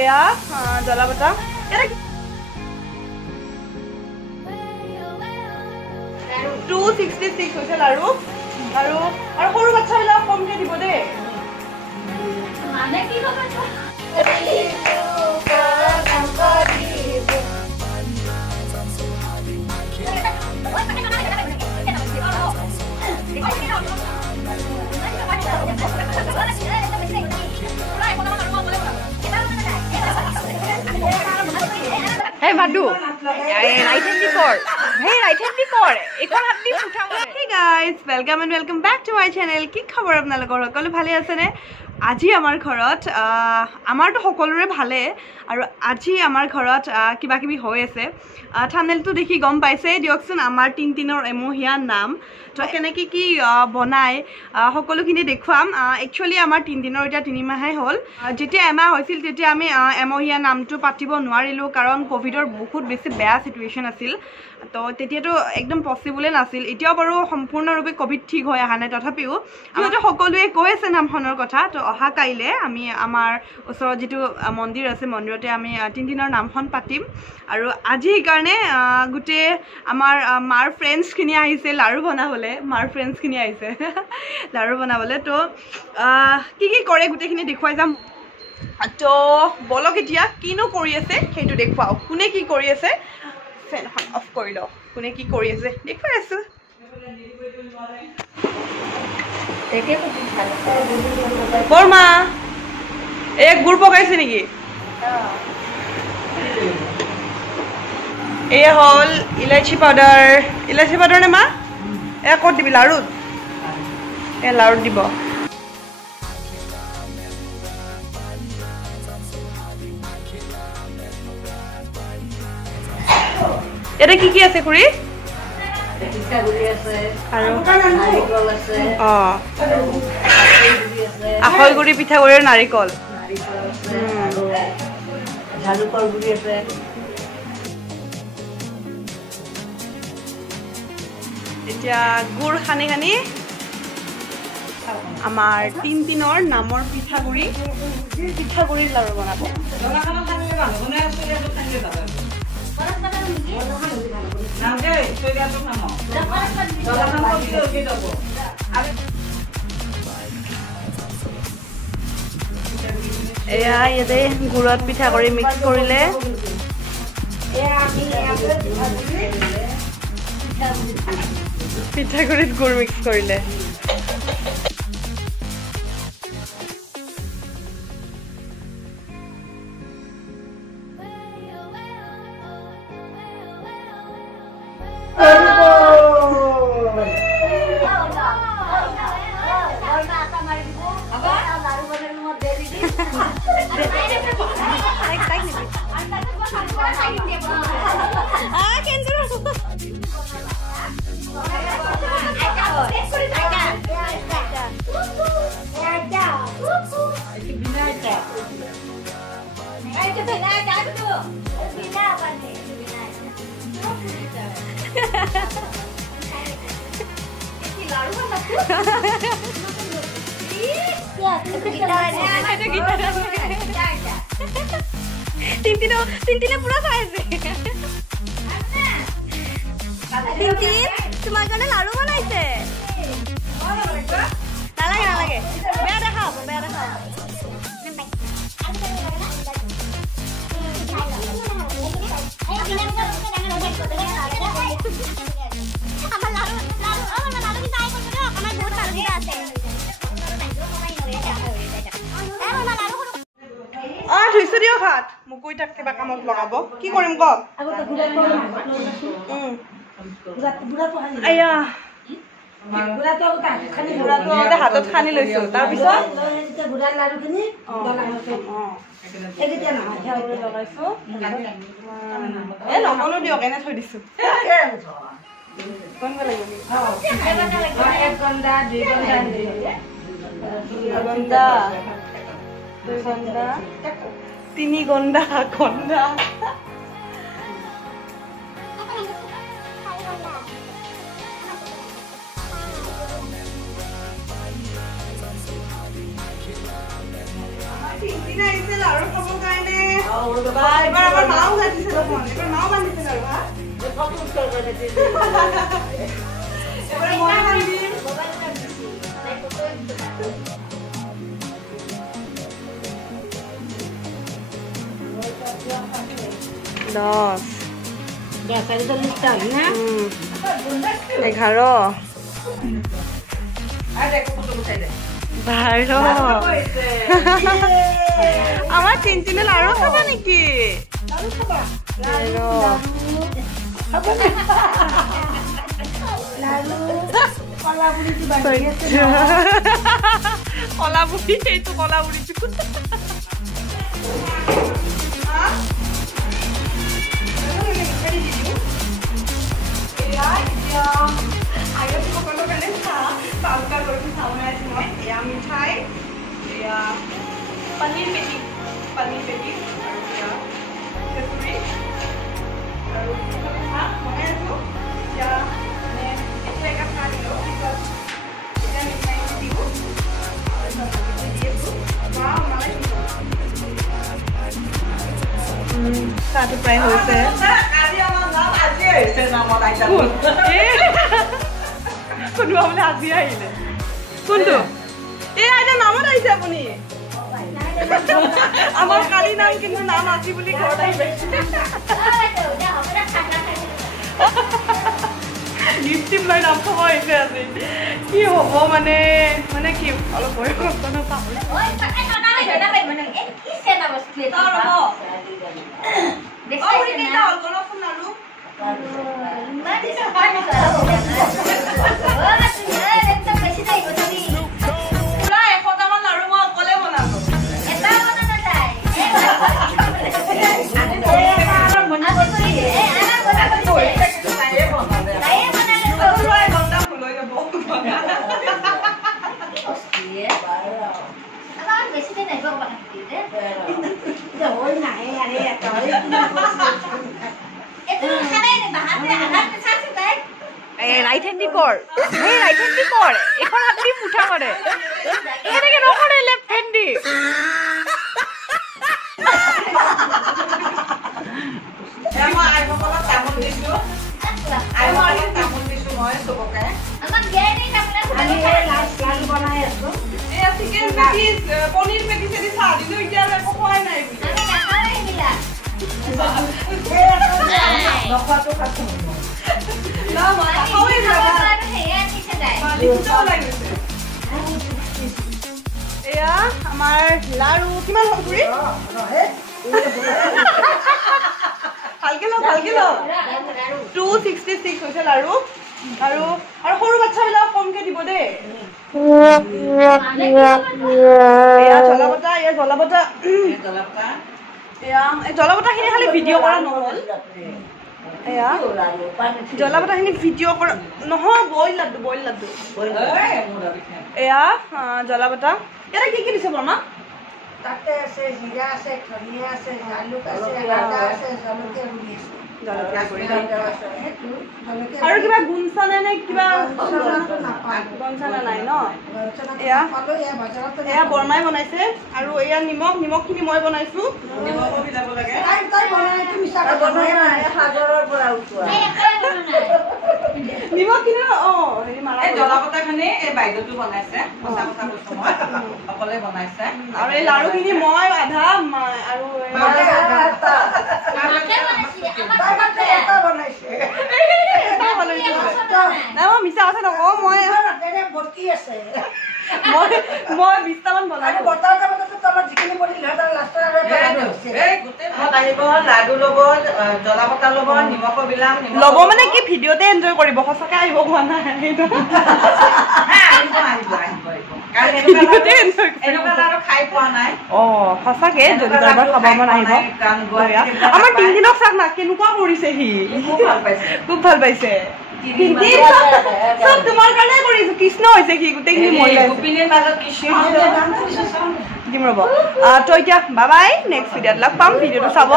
এয়া জ্বলা বটা 266 হৈছে লাৰু আৰু সৰু বাচ্চাবিলাক কমকে দিব দেই মানে কি হ'ব Hey Madhu, right hand before. Hey, right hand before. Ekon hati utha. Hey guys, welcome and welcome back to my channel. Ki khabar apnalokor hokole bhale ase ne? আজি আমাৰ ঘৰত আমাৰটো সকলোৰে ভালে আৰু আজি আমাৰ ঘৰত কিবা কিবি হৈ আছে থাম্বনেলটো দেখি গম পাইছে দিয়কচোন আমাৰ তিনটিনৰ এমহিয়া নাম তো কেনেকৈ কি বনাই সকলোখিনি দেখুৱাম একচুয়ালি আমাৰ তিনদিনৰ এটা 3 মাহই হ'ল যেতিয়া এমাহ হৈছিল তেতিয়া আমি এমহিয়া নামটো পাতিব নোৱাৰিলো কাৰণ কোভিডৰ বহুত বেছি বেয়া সিচুৱেচন আছিল তো তেতিয়াতো একদম পসিবলে নাছিল এতিয়াও বাৰু সম্পূৰ্ণৰূপে কোভিড ঠিক হৈ আহা নাই তথাপিও আমি সকলোৱে কৈ আছে নামখনৰ কথা তো অহা কাইলে আমি আমাৰ ওচৰত যেটো মন্দিৰ আছে মন্দিৰতে আমি তিনদিনৰ নামখন পাতিম আৰু আজি কাৰণে গুটে আমাৰ মাৰ ফ্ৰেণ্ডছ খিনি আহিছে লাৰু বনাবলে মাৰ ফ্ৰেণ্ডছ খিনি আহিছে লাৰু বনাবলে তো কি কৰে গুটেখিনি দেখুৱাই যাম তো বলক এতিয়া কিনো কৰি আছে হেতু দেখুৱাও কোনে কি কৰি আছে ফেনখন অফ কৰি ল কোনে কি কৰি আছে দেখুৱাই আছো বৰ্মা এক গুড় পকাইছে নেকি এই হল ইলাইচি পাউডাৰ নে মা এ ক'ত দিবি লাৰুত এ লাৰুত দিব এটা কি আছে খুৰী পিঠাগুৰি আছে আৰু নাৰিকল আছে আখৈ গুড়ি পিঠাগুৰি আৰু নাৰিকল আছে আৰু জালুকৰ গুড়ি আছে এতিয়া গুড় খানি আমাৰ তিনদিনৰ নামৰ পিঠাগুড়িৰ লাৰু বনাব এয়া ইয়াতে গুড়ত পিঠাগুড়ি মিক্স কৰিলে পিঠাগুড়িত গুড় মিক্স কৰিলে তিনটিনে পুরা খাইছে তিনটিন তোমার জন্য লাড়ু বানাইছে নালাগে বেয়া দেখাও ধুইছো দিও ভাত মুকুই তাক কিবা কামত লগাব কি কৰিম ক আয়া হাতত খানি লৈছো তাৰপিছত লগাইছো নহলো দিয়ক এনে থৈ দিছো তিনি গন্ডা লাৰু খাবৰ কাৰণে এবাৰ আমাৰ মাও গাইছে দেখোন এবাৰ মাও বান্ধিছে আৰু হা এবাৰ মই বান্ধিম দহ 11 12 আমার চিনচিনে লাড়ু খাবা নাকি কলা বুড়ি এই তো কলা বুড়ি मिठाई पनीर पेटी कचोरी চাহটো প্ৰায় হৈছে কোনোবা বোলে আজি আহিলে কোনটো এই আইতা নামত আহিছে আপুনি আমার কালি নাম কিন্তু নাম আজি বুলি ঘৰত আহিছে নিশ্চিত লৈ নাম খাব আহিছে আজি কি হ'ব মানে মানে কি অলপ বয়স কোনো পাহৰি রাইট হ্যান্ডি কর এই রাইট হ্যান্ডি কর এখন হাতটি মুঠা করে এটাকে নকরে লেফট হ্যান্ডি এমা আই বকলা তামল দিছো আই বকলা তামল দিছো মই সবকে আমার গেই নেই তামলে আমি লাস্ট লাল বানাই আছো এই চিকেন পেটিস পনির পেটিস এদি সা দিলো ইয়া রে কোয়াই নাই আমি দেখাই দিলা নখা তো খাচ্ছি না মা খাওয়াই না এয়া আমাৰ লাড়ু কিমান হ'ল গুৰি ভালকে ল 266 হৈছে লাড়ু আৰু সৰু বাচ্চাবিলাক কমকে দিব দে এয়া জলাবটা এয়া এই জলাবটাখিনি খালি ভিডিঅ' কৰা নহ'ল এয়া জলাবটাখিনি ভিডিঅ' কৰা নহয় বইল লাড্ডু এয়া জলাবটা ইয়াতে কি দিছে বৰমা তাতে আছে জিৰা আছে ধনিয়া আছে জালুক আছে আদা আছে জলকীয়া গুৰি আছে আৰু কিবা গুণচানে নে কিবা গুণচানা নাই ন এয়া বৰমাই বনাইছে আৰু এয়া নিমখখিনি মই বনাইছো নিমখখিনি জলাবটাখিনি এই বাইদেউটো বনাইছে অকলে বনাইছে আৰু এই লাড়ুখিনি মই আধা আৰু মিছা কথা নকওঁ মই 20টামান বনাইছো ল'ব মানে কি ভিডিঅ'তে এনজয় কৰিব সঁচাকে আহিব হোৱা নাই সঁচাকে যদি কাৰোবাৰ খাব মন আহিব আমাৰ 3 দিনক চাক না কেনেকুৱা কৰিছে সি খুব ভাল পাইছে তোমাৰ কাৰণে কৰিছো কৃষ্ণ হৈছে কি গোটেইখিনি দিম ৰ'ব তো এতিয়া বাই বাই নেক্সট ভিডিঅ'ত লগ পাম ভিডিঅ'টো চাব